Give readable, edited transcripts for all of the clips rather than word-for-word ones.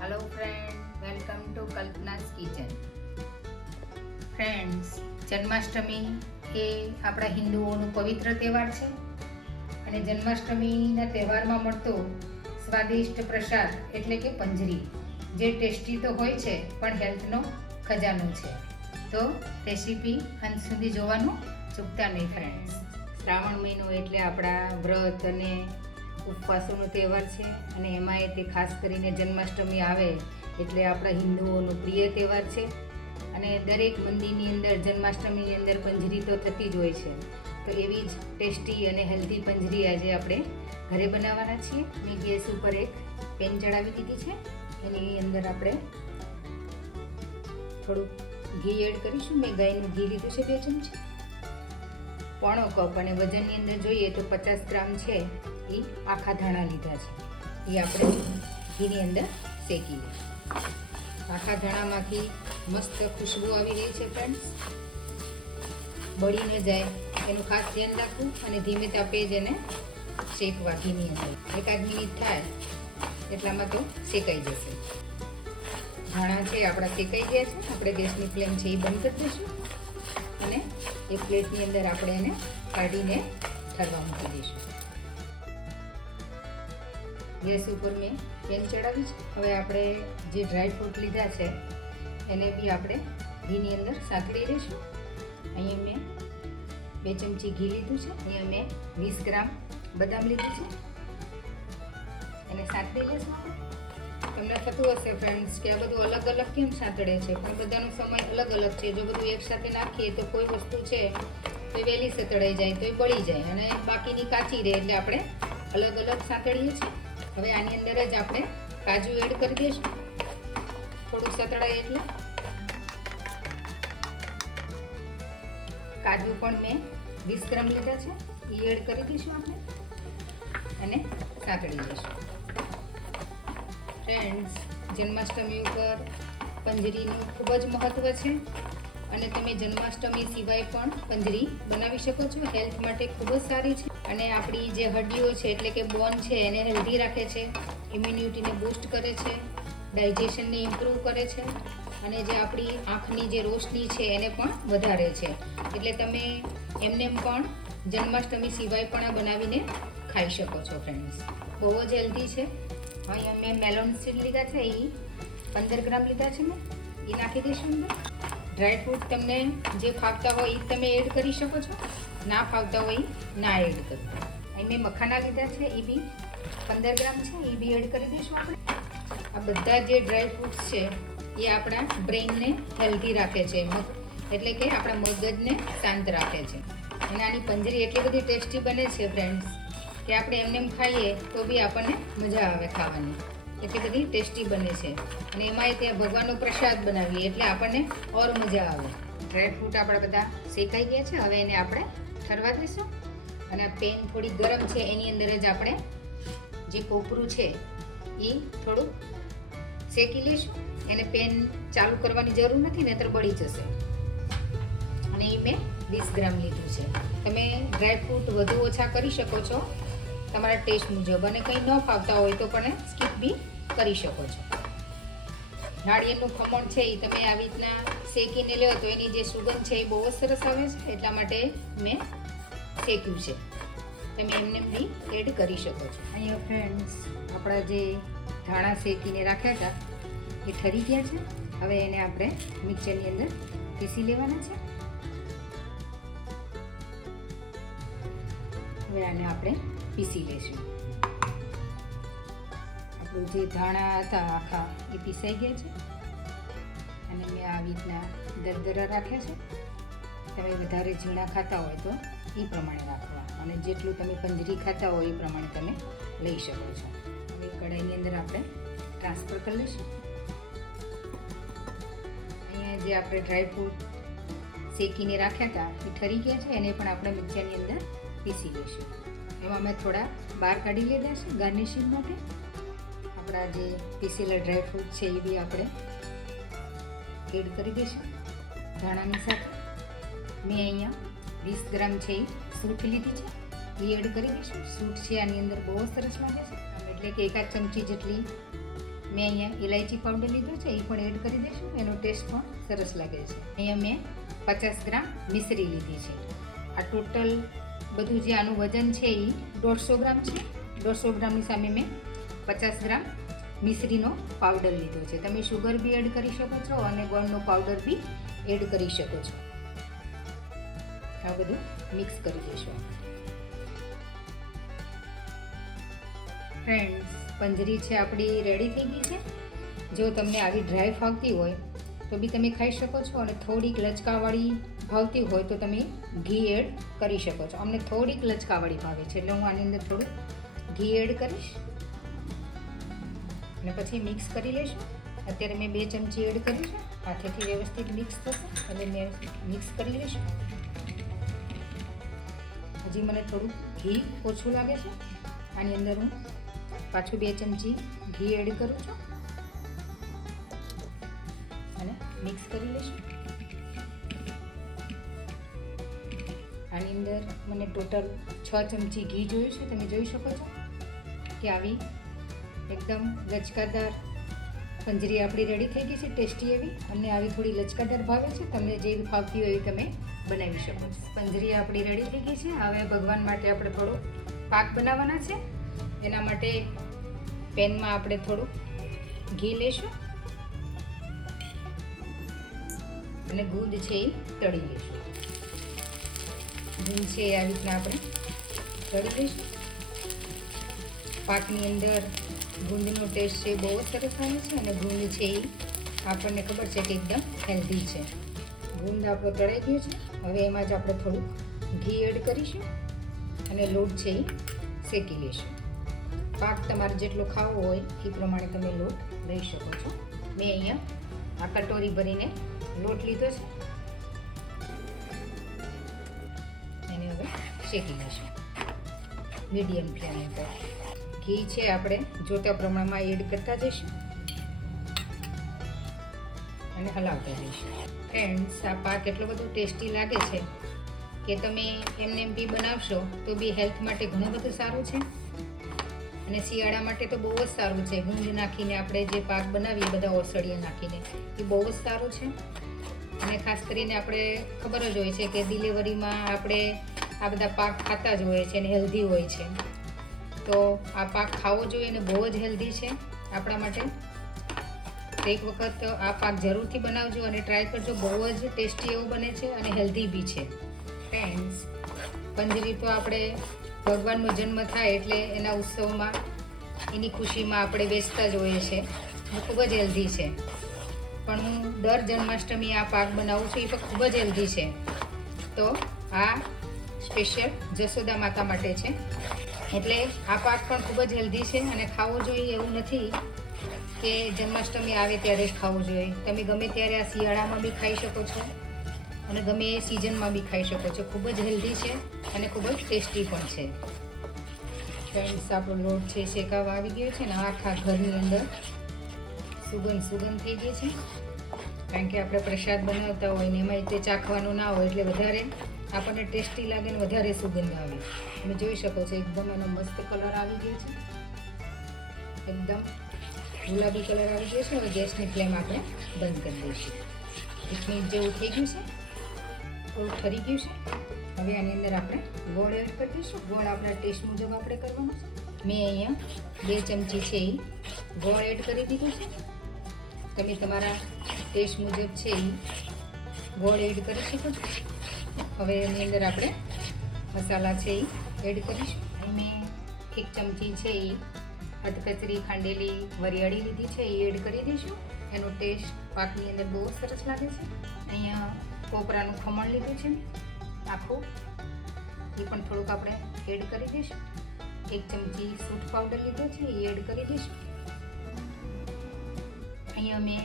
Hello friend, welcome to Kalpana's kitchen. Friends, Janmashtami એ આપણા હિન્દુઓનું પવિત્ર તહેવાર છે અને જન્માષ્ટમીના તહેવારમાં મળતો સ્વાદિષ્ટ પ્રસાદ એટલે કે પંજરી, જે ટેસ્ટી તો હોય છે પણ હેલ્થનો ખજાનો છે. તો રેસીપી અંત સુધી જોવાનું ચૂકતા નહીં ફ્રેન્ડ્સ. શ્રાવણ મહિનો એટલે આપણા વ્રત અને ઉપવાસોનો તહેવાર છે અને એમાંય તે ખાસ કરીને જન્માષ્ટમી આવે એટલે આપણા હિન્દુઓનો પ્રિય તહેવાર છે અને દરેક મંદિરની અંદર જન્માષ્ટમીની અંદર પંજરી તો થતી જ હોય છે. તો એવી જ ટેસ્ટી અને હેલ્ધી પંજરી આજે આપણે ઘરે બનાવવાના છીએ. મેં ગેસ ઉપર એક પેન ચડાવી દીધી છે. એની અંદર આપણે થોડુંક ઘી એડ કરીશું. મેં ગાયનું ઘી લીધું છે 2 ચમચી, પોણો કપ, અને વજનની અંદર જોઈએ તો 50 ગ્રામ છે એ આખા ધાણા લીધા છે. એ આપણે ઘીની અંદર શેકી લઈએ. આખા ધાણામાંથી મસ્ત ખુશ્બુ આવી રહી છે ફ્રેન્ડ્સ. બળી ન જાય એનું ખાસ ધ્યાન રાખવું અને ધીમે તાપે જ એને શેકવા ઘીની અંદર. 1-8 મિનિટ થાય એટલામાં તો શેકાઈ જશે. ધાણા છે આપણા શેકાઈ ગયા છે. આપણે ગેસની ફ્લેમ છે એ બંધ કરી દઈશું અને એક પ્લેટની અંદર આપણે એને કાઢીને ઠરવા મૂકી દઈશું. ગેસ ઉપર મેં પેન ચડાવી છે. હવે આપણે જે ડ્રાય ફ્રૂટ લીધા છે એને બી આપણે ઘીની અંદર સાંતળી દઈશું. અહીંયા મેં 2 ચમચી ઘી લીધું છે. અહીંયા મેં 20 ગ્રામ બદામ લીધું છે. એને સાંતળી લઈશું. તમને થતું હશે ફ્રેન્ડ્સ કે આ બધું અલગ અલગ કેમ સાંતળે છે, પણ બધાનો સમય અલગ અલગ છે. જો બધું એકસાથે નાખીએ તો કોઈ વસ્તુ છે તો એ વહેલી સતળાઈ જાય તો એ બળી જાય અને બાકીની કાચી રહે, એટલે આપણે અલગ અલગ સાંતળીએ છીએ. હવે આની અંદર જ આપણે કાજુ એડ કરી દઈશું. થોડુંક સતળાય એટલે કાજુ પણ મેં 20 ગ્રામ લીધા છે. એ એડ કરી દઈશું આપણે અને સાંતળી દઈશું. ફ્રેન્ડ્સ, જન્માષ્ટમી ઉપર પંજરીનું ખૂબ જ મહત્ત્વ છે અને તમે જન્માષ્ટમી સિવાય પણ પંજરી બનાવી શકો છો. હેલ્થ માટે ખૂબ જ સારી છે અને આપણી જે હડ્ડીઓ છે એટલે કે બોન છે એને હેલ્ધી રાખે છે, ઇમ્યુનિટીને બૂસ્ટ કરે છે, ડાયજેશનને ઇમ્પ્રૂવ કરે છે અને જે આપણી આંખની જે રોશની છે એને પણ વધારે છે. એટલે તમે એમને પણ જન્માષ્ટમી સિવાય પણ આ બનાવીને ખાઈ શકો છો ફ્રેન્ડ્સ. બહુ જ હેલ્ધી છે. અહીંયા મેં મેલોન સીડ લીધા છે. એ 15 ગ્રામ લીધા છે. મેં એ નાખી દઈશું અંદર. ડ્રાય ફ્રૂટ તમને જે ફાવતા હોય એ તમે એડ કરી શકો છો, ના ફાવતા હોય ના એડ કરો. અહીં મેં મખાના લીધા છે. એ બી 15 ગ્રામ છે. એ બી એડ કરી દઈશું આપણે. આ બધા જે ડ્રાય ફ્રૂટ્સ છે એ આપણા બ્રેઇનને હેલ્ધી રાખે છે, એટલે કે આપણા મગજને શાંત રાખે છે. અને આની પંજરી એટલી બધી ટેસ્ટી બને છે ફ્રેન્ડ્સ કે આપણે એમને ખાઈએ તો બી આપણને મજા આવે ખાવાની. એટલી બધી ટેસ્ટી બને છે અને એમાંય ત્યાં ભગવાનનો પ્રસાદ બનાવીએ એટલે આપણને ઓર મજા આવે. ડ્રાય ફ્રૂટ આપણા બધા શેકાઈ ગયા છે. હવે એને આપણે ઠરવા દઈશું અને આ પેન થોડી ગરમ છે એની અંદર જ આપણે જે કોપરું છે એ થોડું શેકી લઈશું. એને પેન ચાલુ કરવાની જરૂર નથી, નહીંતર બળી જશે. અને એ મેં 20 ગ્રામ લીધું છે. તમે ડ્રાય ફ્રૂટ વધુ ઓછા કરી શકો છો તમારા ટેસ્ટ મુજબ, અને કંઈ ન ફાવતા હોય તો પણ સ્કીપ બી કરી શકો છો. નાળિયેરનું ખમણ છે એ તમે આવી રીતના શેકીને લો તો એની જે સુગંધ છે એ બહુ જ સરસ આવે છે, એટલા માટે મેં શેક્યું છે. તમે એમને બી એડ કરી શકો છો. અહીંયા ફ્રેન્ડ્સ, આપણા જે ધાણા શેકીને રાખ્યા હતા એ ઠરી ગયા છે. હવે એને આપણે મિક્સરની અંદર પીસી લેવાના છે. હવે આને આપણે પીસી લઈશું. આપણું જે ધાણા હતા આખા એ પીસાઈ ગયા છે અને મેં આવી રીતના દરદરા રાખ્યા છે. તમે વધારે ઝીણા ખાતા હોય તો એ પ્રમાણે રાખવા અને જેટલું તમે પંજરી ખાતા હોય એ પ્રમાણે તમે લઈ શકો છો. હવે કઢાઈની અંદર આપણે ટ્રાન્સફર કરી લઈશું. અહીંયા જે આપણે ડ્રાયફ્રૂટ શેકીને રાખ્યા હતા એ ઠરી ગયા છે. એને પણ આપણે મિક્સરની અંદર પીસી લઈશું. એમાં મેં થોડા બહાર કાઢી લીધા છે ગાર્નિશિંગ માટે. આપણા જે પીસેલા ડ્રાયફ્રૂટ છે એ બી આપણે એડ કરી દઈશું ધાણાની સાથે. મેં અહીંયા 20 ગ્રામ છે એ સૂંઠ લીધી છે, એ એડ કરી દઈશું. સૂંઠ છે આની અંદર બહુ સરસ લાગે છે, એટલે કે 1 ચમચી જેટલી મેં અહીંયા ઇલાયચી પાવડર લીધો છે, એ પણ એડ કરી દઈશું. એનો ટેસ્ટ પણ સરસ લાગે છે. અહીંયા મેં 50 ગ્રામ મિશ્રી લીધી છે. આ ટોટલ બધું જે આનું વજન છે એ 150 ગ્રામ છે. 150 ગ્રામની સામે મેં 50 ગ્રામ મિશ્રીનો પાવડર લીધો છે. તમે શુગર બી એડ કરી શકો છો અને ગોળનો પાવડર બી એડ કરી શકો છો. આ બધું મિક્સ કરી દઈશું. ફ્રેન્ડ્સ, પંજરી છે આપણી રેડી થઈ ગઈ છે. જો તમને આવી ડ્રાય ફાવતી હોય તો બી તમે ખાઈ શકો છો, અને થોડીક લચકાવાળી ભાવતી હોય તો તમે ઘી એડ કરી શકો છો. અમને થોડીક લચકાવાળી ભાવે છે એટલે હું આની અંદર થોડું ઘી એડ કરીશ અને પછી મિક્સ કરી લઈશું. અત્યારે મેં 2 ચમચી એડ કરી છે. હાથેથી વ્યવસ્થિત મિક્સ થશે અને મેં મિક્સ કરી લઈશું. હજી મને થોડું ઘી ઓછું લાગે છે. આની અંદર હું પાછું 2 ચમચી ઘી એડ કરું છું અને મિક્સ કરી લઈશું. આની અંદર મને ટોટલ 6 ચમચી ઘી જોયું છે. તમે જોઈ શકો છો કે આવી એકદમ લચકાદાર પંજરી આપણી રેડી થઈ ગઈ છે, ટેસ્ટી એવી. અને આવી થોડી લચકાદાર ભાવે છે. તમને જેવી ફાવતી હોય એવી તમે બનાવી શકો છો. પંજરી આપણી રેડી થઈ ગઈ છે. હવે ભગવાન માટે આપણે થોડો પાક બનાવવાના છે. એના માટે પેનમાં આપણે થોડું ઘી લઈશું અને ગુંદ છે એ તળી લઈશું. ગુંદ છે એ આવી રીતના આપણે તળી લઈશું. પાકની અંદર ગુંદનો ટેસ્ટ છે બહુ જ સરસ આવે છે અને ગુંદ છે એ આપણને ખબર છે કે એકદમ હેલ્ધી છે. ગુંદ આપણો તળાઈ ગયો છે. હવે એમાં જ આપણે થોડું ઘી એડ કરીશું અને લોટ છે એ શેકી લઈશું. પાક તમારે જેટલો ખાવો હોય એ પ્રમાણે તમે લોટ લઈ શકો છો. મેં અહીંયા આ કટોરી ભરીને લોટ લીધો છે. એને હવે શેકી લઈશું મીડિયમ ફ્લેમ ઉપર. ઘી છે આપણે જોતા પ્રમાણમાં એડ કરતા જઈશું અને હલાવતા જઈશું. ફ્રેન્ડ્સ, આ પાક એટલો બધો ટેસ્ટી લાગે છે કે તમે એમને એમ બી બનાવશો તો બી હેલ્થ માટે ઘણું બધું સારું છે અને શિયાળા માટે તો બહુ જ સારું છે. ગુંદ નાખીને આપણે જે પાક બનાવીએ બધા ઓસળિયા નાખીને એ બહુ જ સારું છે. અને ખાસ કરીને આપણે ખબર જ હોય છે કે ડિલિવરીમાં આપણે આ બધા પાક ખાતા જ હોય છે અને હેલ્ધી હોય છે. તો આ પાક ખાવો જોઈએ અને બહુ જ હેલ્ધી છે આપણા માટે. તો એક વખત આ પાક જરૂરથી બનાવજો અને ટ્રાય કરજો. બહુ જ ટેસ્ટી એવું બને છે અને હેલ્ધી બી છે. ફ્રેન્ડ્સ, પંજરી તો આપણે ભગવાનનો જન્મ થાય એટલે એના ઉત્સવમાં એની ખુશીમાં આપણે બેસતા જ હોઈએ છીએ. ખૂબ જ હેલ્ધી છે. પણ હું દર જન્માષ્ટમી આ પાક બનાવું છું. એ પણ ખૂબ જ હેલ્ધી છે. તો આ સ્પેશિયલ જશોદા માતા માટે છે. એટલે આ પાક પણ ખૂબ જ હેલ્ધી છે અને ખાવો જોઈએ એવું નથી કે જન્માષ્ટમી આવે ત્યારે જ ખાવું જોઈએ. તમે ગમે ત્યારે આ શિયાળામાં બી ખાઈ શકો છો અને ગમે એ સિઝનમાં બી ખાઈ શકો છો. ખૂબ જ હેલ્ધી છે અને ખૂબ જ ટેસ્ટી પણ છે. ફ્રેન્ડ્સ, આપણો લોટ છે શેકાવા આવી ગયો છે ને આખા ઘરની અંદર સુગંધ થઈ ગઈ છે. કારણ કે આપણે પ્રસાદ બનાવતા હોય ને એમાં તે ચાખવાનું ના હોય એટલે વધારે આપણને ટેસ્ટી લાગે ને વધારે સુગંધ આવે. તમે જોઈ શકો છો એકદમ એનો મસ્ત કલર આવી ગયો છે. એકદમ ગુલાબી કલર આવી ગયો છે. હવે ગેસની ફ્લેમ આપણે બંધ કરી દઈશું. 1 મિનિટ જેવું થઈ ગયું છે, થોડું ઠરી ગયું છે. હવે આની અંદર આપણે ગોળ એડ કરી દઈશું. ગોળ આપણા ટેસ્ટ મુજબ આપણે કરવાનો છે. મેં અહીંયા 2 ચમચી છે એ ગોળ એડ કરી દીધું છે. તમે તમારા ટેસ્ટ મુજબ છે એ ગોળ એડ કરી શકો છો. હવે એની અંદર આપણે મસાલા છે એ એડ કરીશું. અહીં મેં 1 ચમચી છે એ અધકચરી ખાંડેલી વરિયાળી લીધી છે એ એડ કરી દઈશું. એનો ટેસ્ટ પાકની અંદર બહુ સરસ લાગે છે. અહીંયા કોપરાનું ખમણ લીધું છે આખું, એ પણ થોડુંક આપણે એડ કરી દઈશું. 1 ચમચી સૂંઠ પાવડર લીધો છે એ એડ કરી દઈશું. અહીંયા મેં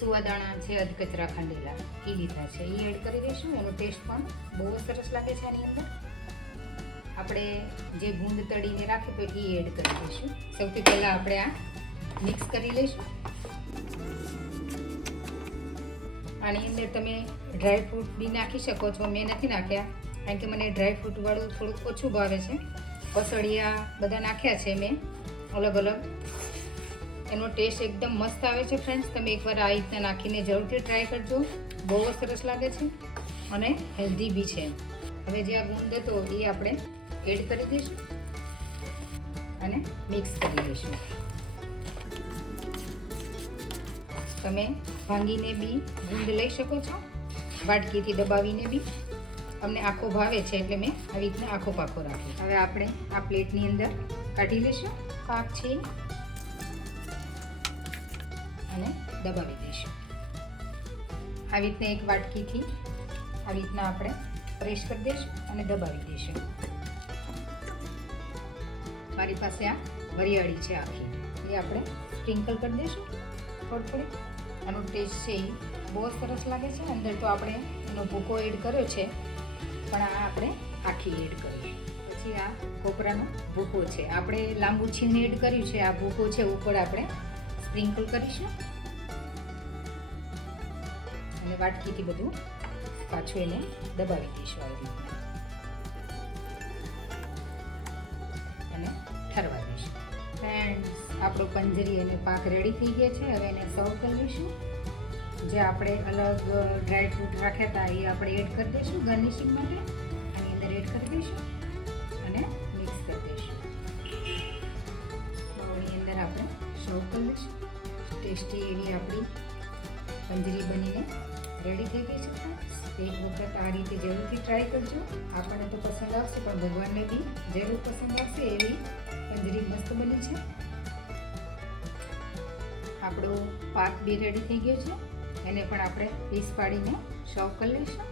સુવાદાણા છે અધકચરા ખાંડેલા એ લીધા છે એ એડ કરી દઈશું. એનો ટેસ્ટ પણ બહુ સરસ લાગે છે. આની અંદર આપણે જે ગુંદ તળીને રાખે તો એ એડ કરી દઈશું. સૌથી પહેલાં આપણે આ મિક્સ કરી લઈશું. આની અંદર તમે ડ્રાયફ્રૂટ બી નાખી શકો છો. મેં નથી નાખ્યા કારણ કે મને ડ્રાયફ્રૂટવાળું થોડુંક ઓછું ભાવે છે. ઓસળિયા બધા નાખ્યા છે મેં અલગ અલગ. એનો ટેસ્ટ એકદમ મસ્ત આવે છે ફ્રેન્ડ્સ. તમે એકવાર આ રીતના નાખીને જરૂરથી ટ્રાય કરજો. બહુ જ સરસ લાગે છે અને હેલ્ધી બી છે. હવે જે આ ગુંદ હતો એ આપણે એડ કરી દઈશું અને મિક્સ કરી દઈશું. તમે ભાંગીને બી ગુંદ લઈ શકો છો, વાટકીથી દબાવીને બી. અમને આખો ભાવે છે એટલે મેં આવી રીતના આખો પાખો રાખ્યો. હવે આપણે આ પ્લેટની અંદર કાઢી લઈશું પાક છે અને દબાવી દઈશું. આવી રીતના એક વાટકીથી આવી રીતના આપણે પ્રેસ કરી દઈશું અને દબાવી દઈશું. મારી પાસે આ વરિયાળી છે આખી, એ આપણે સ્પ્રિંકલ કરી દઈશું થોડી થોડી. આનો ટેસ્ટ છે એ બહુ સરસ લાગે છે. અંદર તો આપણે એનો ભૂકો એડ કર્યો છે, પણ આ આપણે આખી એડ કરીએ. પછી આ કોપરાનો ભૂકો છે, આપણે લાંબુ છીણ એડ કર્યું છે. આ ભૂકો છે ઉપર આપણે સ્પ્રિંકલ કરીશું અને વાટકીથી બધું પાછું એને દબાવી દઈશું આવી રીતના અને ઠરવા દઈશું. ફ્રેન્ડ્સ, આપણો પંજરી અને પાક રેડી થઈ ગયા છે. હવે એને સર્વ કરી લઈશું. જે આપણે અલગ ડ્રાય ફ્રૂટ રાખ્યા હતા એ આપણે એડ કરી દઈશું ગાર્નિશિંગ માટે. આની અંદર એડ કરી દઈશું અને મિક્સ કરી દઈશું. એની અંદર આપણે સર્વ કરી લઈશું. ટેસ્ટી એવી આપણી પંજરી બનીને રેડી થઈ ગઈ છે ફ્રેન્ડ્સ. એક વખત આ રીતે જરૂરથી ટ્રાય કરજો. આપણને તો પસંદ આવશે, પણ ભગવાનને બી જરૂર પસંદ આવશે એવી પંજરી મસ્ત બની છે. આપણો પાક બી રેડી થઈ ગયો છે. એને પણ આપણે પીસ પાડીને સર્વ કરી લઈશું.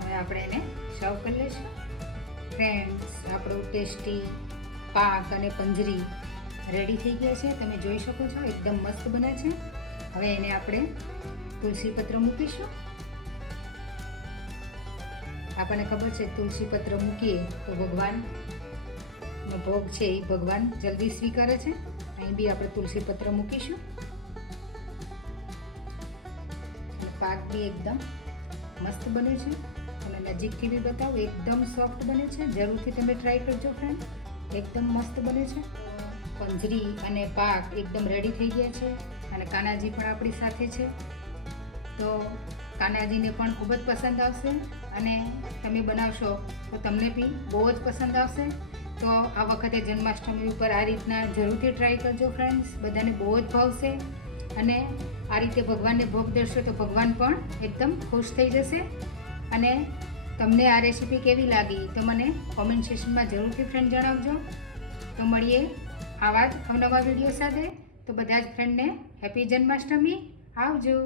હવે આપણે એને સર્વ કરી લઈશું. ફ્રેન્ડ્સ, આપણો ટેસ્ટી પાક અને પંજરી રેડી થઈ ગયા છે. તમે જોઈ શકો છો એકદમ મસ્ત બને છે. હવે એને આપણે તુલસી પત્ર મૂકીશું. આપણને ખબર છે તુલસી પત્ર મૂકીએ તો ભગવાનનો ભોગ છે એ ભગવાન જલ્દી સ્વીકારે છે. અહીં બી આપણે તુલસી પત્ર મૂકીશું. પાક બી એકદમ મસ્ત બને છે અને નજીકથી બી બતાવું એકદમ સોફ્ટ બને છે. જરૂરથી તમે ટ્રાય કરજો ફ્રેન્ડ, એકદમ મસ્ત બને છે. પંજરી અને પાક એકદમ રેડી થઈ ગયા છે અને કાનાજી પણ આપણી સાથે છે. તો કાનાજીને પણ ખૂબ જ પસંદ આવશે અને તમે બનાવશો તો તમને બી બહુ જ પસંદ આવશે. તો આ વખતે જન્માષ્ટમી ઉપર આ રીતના જરૂરથી ટ્રાય કરજો ફ્રેન્ડ્સ. બધાને બહુ જ ભાવશે અને આ રીતે ભગવાનને ભોગ દેશો તો ભગવાન પણ એકદમ ખુશ થઈ જશે. અને તમને આ રેસીપી કેવી લાગી તો મને કોમેન્ટ સેક્શનમાં જરૂરથી ફ્રેન્ડ જણાવજો. તો મળીએ આવા જ અવનવા વિડીયો સાથે. તો બધા જ ફ્રેન્ડને હેપી જન્માષ્ટમી. આવજો.